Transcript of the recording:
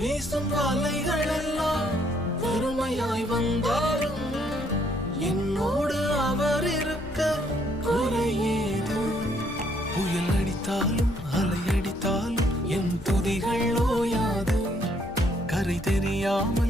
வீசும் அலைகள் எல்லாம் வெறுமையாய் வந்தாலும் என்னோடு அவர் இருக்க குறையேது. புயல் அடித்தாலும் அலை அடித்தாலும் என் துதிகள் ஓயாது. கரை தெரியாமல்